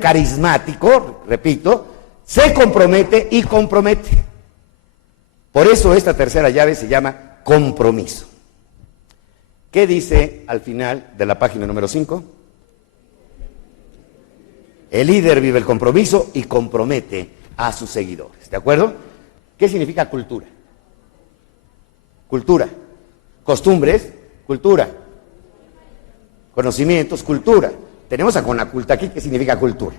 carismático, repito, se compromete y compromete. Por eso esta tercera llave se llama compromiso. ¿Qué dice al final de la página número 5? El líder vive el compromiso y compromete a sus seguidores. ¿De acuerdo? ¿Qué significa cultura? Cultura. Costumbres, cultura. Conocimientos, cultura. Tenemos a Conaculta aquí, ¿qué significa cultura?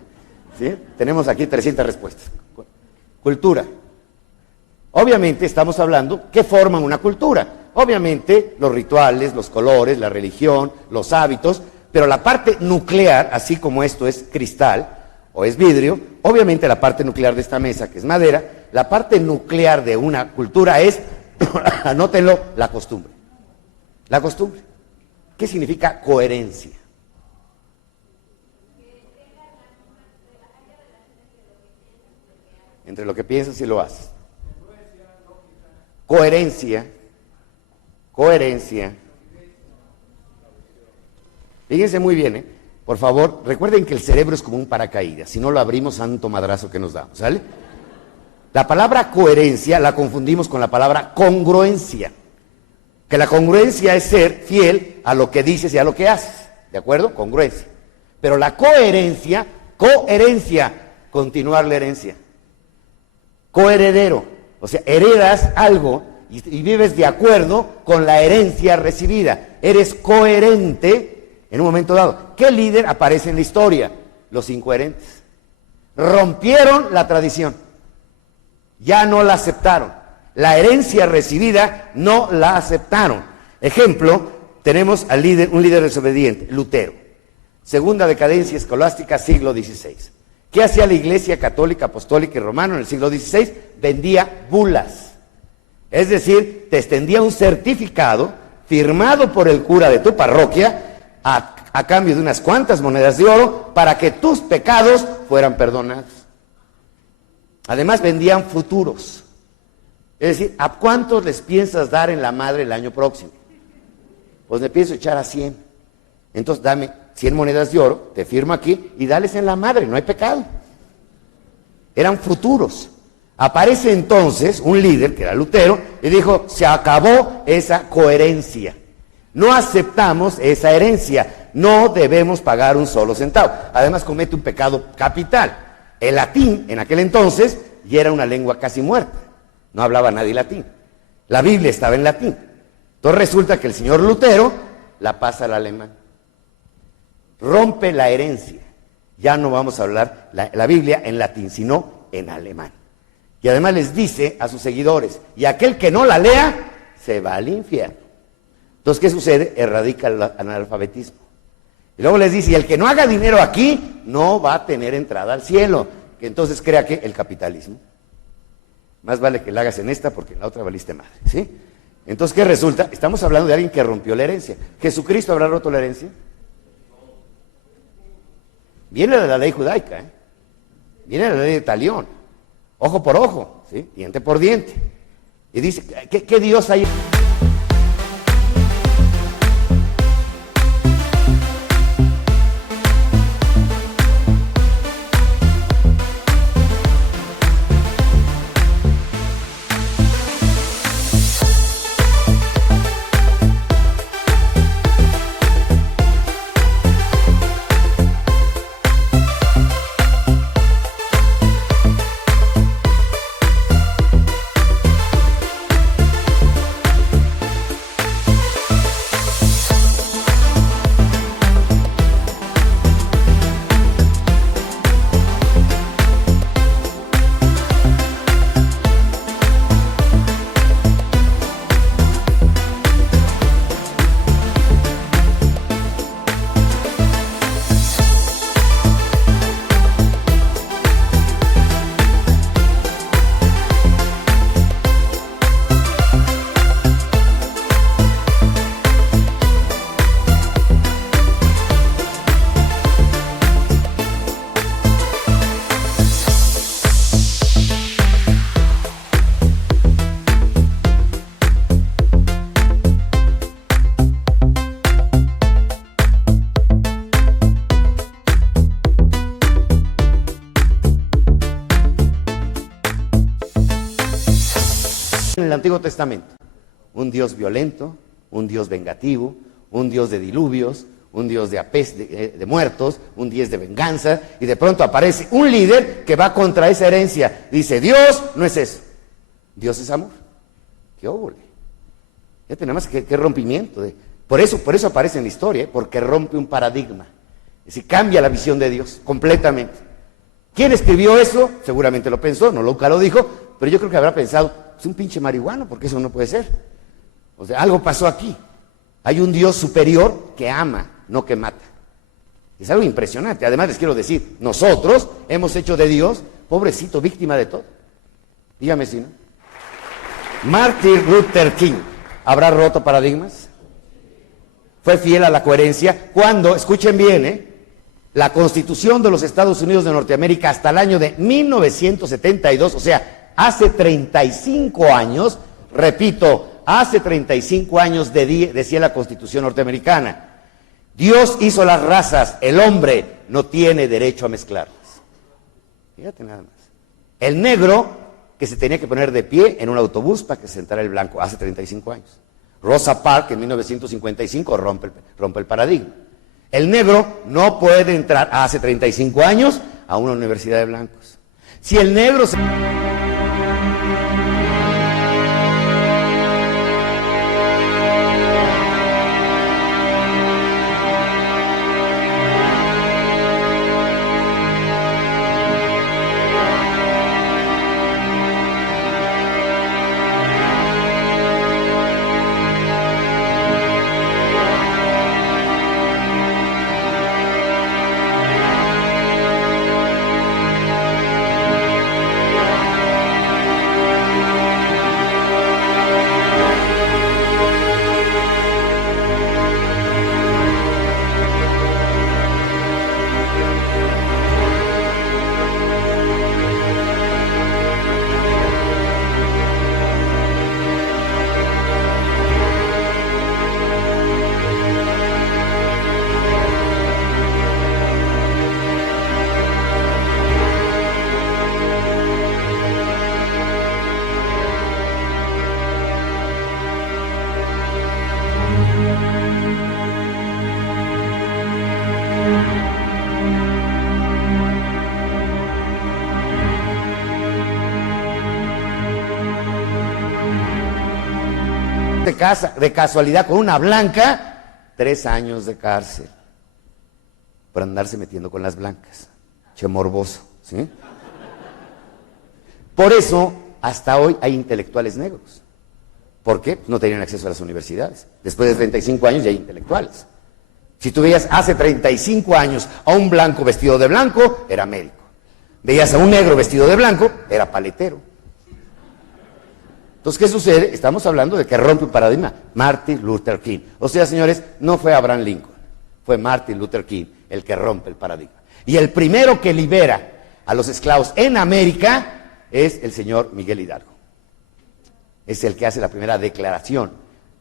¿Sí? Tenemos aquí 300 respuestas. Cultura. Obviamente estamos hablando qué forman una cultura. Obviamente los rituales, los colores, la religión, los hábitos, pero la parte nuclear, así como esto es cristal o es vidrio, obviamente la parte nuclear de esta mesa, que es madera, la parte nuclear de una cultura es, anótenlo, la costumbre. La costumbre. ¿Qué significa coherencia? Entre lo que piensas y lo haces. Coherencia. Coherencia. Fíjense muy bien, ¿eh? Por favor, recuerden que el cerebro es como un paracaídas. Si no lo abrimos, santo madrazo que nos damos, ¿sale? La palabra coherencia la confundimos con la palabra congruencia. Que la congruencia es ser fiel a lo que dices y a lo que haces. ¿De acuerdo? Congruencia. Pero la coherencia, continuar la herencia. Coheredero, o sea, heredas algo y vives de acuerdo con la herencia recibida. Eres coherente en un momento dado. ¿Qué líder aparece en la historia? Los incoherentes. Rompieron la tradición. Ya no la aceptaron. La herencia recibida no la aceptaron. Ejemplo, tenemos al líder, un líder desobediente, Lutero. Segunda decadencia escolástica, siglo XVI. ¿Qué hacía la Iglesia Católica, Apostólica y Romana en el siglo XVI? Vendía bulas. Es decir, te extendía un certificado firmado por el cura de tu parroquia a cambio de unas cuantas monedas de oro para que tus pecados fueran perdonados. Además vendían futuros. Es decir, ¿a cuántos les piensas dar en la madre el año próximo? Pues me pienso echar a 100. Entonces dame 100 monedas de oro, te firmo aquí y dales en la madre, no hay pecado. Eran futuros. Aparece entonces un líder, que era Lutero, y dijo, se acabó esa coherencia. No aceptamos esa herencia, no debemos pagar un solo centavo. Además comete un pecado capital. El latín, en aquel entonces, ya era una lengua casi muerta. No hablaba nadie latín. La Biblia estaba en latín. Entonces resulta que el señor Lutero la pasa al alemán. Rompe la herencia. Ya no vamos a hablar la Biblia en latín, sino en alemán. Y además les dice a sus seguidores, y aquel que no la lea, se va al infierno. Entonces, ¿qué sucede? Erradica el analfabetismo. Y luego les dice, y el que no haga dinero aquí, no va a tener entrada al cielo. Que entonces crea que el capitalismo. Más vale que la hagas en esta porque en la otra valiste madre, ¿sí? Entonces, ¿qué resulta? Estamos hablando de alguien que rompió la herencia. ¿Jesucristo habrá roto la herencia? Viene de la ley judaica, ¿eh? Viene de la ley de talión. Ojo por ojo, ¿sí? Diente por diente. Y dice, ¿qué Dios hay? en el Antiguo Testamento? Un Dios violento, un Dios vengativo, un Dios de diluvios, un Dios de muertos, un Dios de venganza, y de pronto aparece un líder que va contra esa herencia. Dice, Dios no es eso, Dios es amor. ¡Qué óvole! Ya tenemos que rompimiento. Por eso aparece en la historia, porque rompe un paradigma. Es decir, cambia la visión de Dios completamente. ¿Quién escribió eso? Seguramente lo pensó, nunca lo dijo, pero yo creo que habrá pensado, es un pinche marihuano, porque eso no puede ser. O sea, algo pasó aquí. Hay un Dios superior que ama, no que mata. Es algo impresionante. Además les quiero decir, nosotros hemos hecho de Dios, pobrecito, víctima de todo. Dígame si no. Martin Luther King, ¿habrá roto paradigmas? Fue fiel a la coherencia cuando, escuchen bien, la Constitución de los Estados Unidos de Norteamérica hasta el año de 1972, o sea, hace 35 años, repito, hace 35 años decía la Constitución norteamericana, Dios hizo las razas, el hombre no tiene derecho a mezclarlas. Fíjate nada más. El negro que se tenía que poner de pie en un autobús para que se sentara el blanco, hace 35 años. Rosa Parks en 1955 rompe el paradigma. El negro no puede entrar hace 35 años a una universidad de blancos. Si el negro se... casa de casualidad con una blanca, 3 años de cárcel por andarse metiendo con las blancas. Che morboso, ¿sí? Por eso, hasta hoy hay intelectuales negros. ¿Por qué? No tenían acceso a las universidades. Después de 35 años ya hay intelectuales. Si tú veías hace 35 años a un blanco vestido de blanco, era médico. Veías a un negro vestido de blanco, era paletero. Entonces, ¿qué sucede? Estamos hablando de que rompe un paradigma. Martin Luther King. O sea, señores, no fue Abraham Lincoln, fue Martin Luther King el que rompe el paradigma. Y el primero que libera a los esclavos en América es el señor Miguel Hidalgo. Es el que hace la primera declaración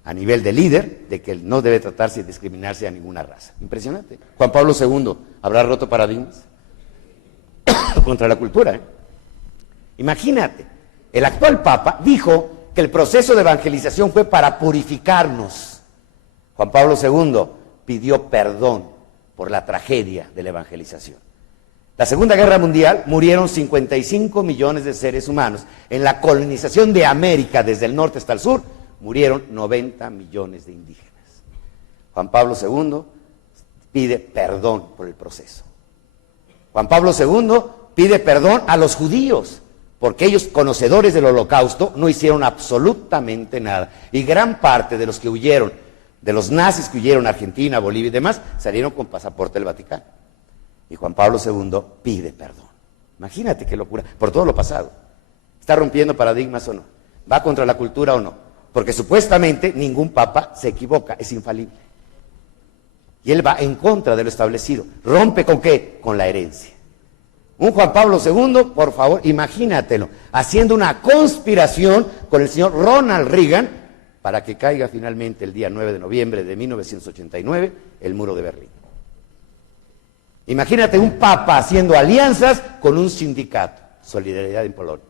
a nivel de líder de que no debe tratarse de discriminarse a ninguna raza. Impresionante. Juan Pablo II, ¿habrá roto paradigmas? Contra la cultura, ¿eh? Imagínate, el actual Papa dijo que el proceso de evangelización fue para purificarnos. Juan Pablo II pidió perdón por la tragedia de la evangelización. La Segunda Guerra Mundial murieron 55 millones de seres humanos. En la colonización de América, desde el norte hasta el sur, murieron 90 millones de indígenas. Juan Pablo II pide perdón por el proceso. Juan Pablo II pide perdón a los judíos, porque ellos, conocedores del Holocausto, no hicieron absolutamente nada. Y gran parte de los que huyeron, de los nazis que huyeron a Argentina, Bolivia y demás, salieron con pasaporte del Vaticano. Y Juan Pablo II pide perdón. Imagínate qué locura, por todo lo pasado. ¿Está rompiendo paradigmas o no? ¿Va contra la cultura o no? Porque supuestamente ningún papa se equivoca, es infalible. Y él va en contra de lo establecido. ¿Rompe con qué? Con la herencia. Un Juan Pablo II, por favor, imagínatelo, haciendo una conspiración con el señor Ronald Reagan para que caiga finalmente el día 9 de noviembre de 1989 el muro de Berlín. Imagínate un papa haciendo alianzas con un sindicato, Solidaridad en Polonia.